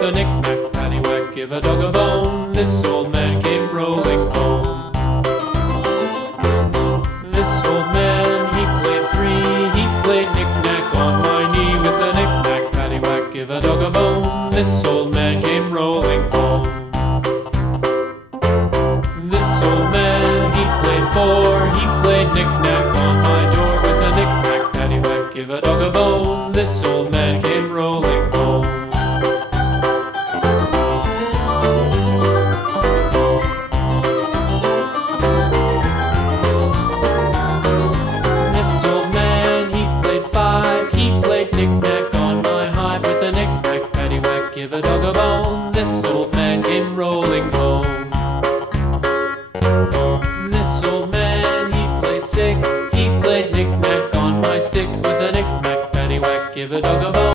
with a knick-knack, paddywhack, give a dog a bone. This old man came rolling home. This old man, he played three. He played knick-knack on my knee with a knick-knack, paddywhack, give a dog a bone. This old man came rolling home. This old man, he played four. He played knick-knack on my door with a knick-knack, paddywhack, give a dog a bone. This old man came rolling home. This old man, he played five. He played knick-knack on my hive with a knick-knack, paddywhack, give a dog a bone. This old man came rolling home.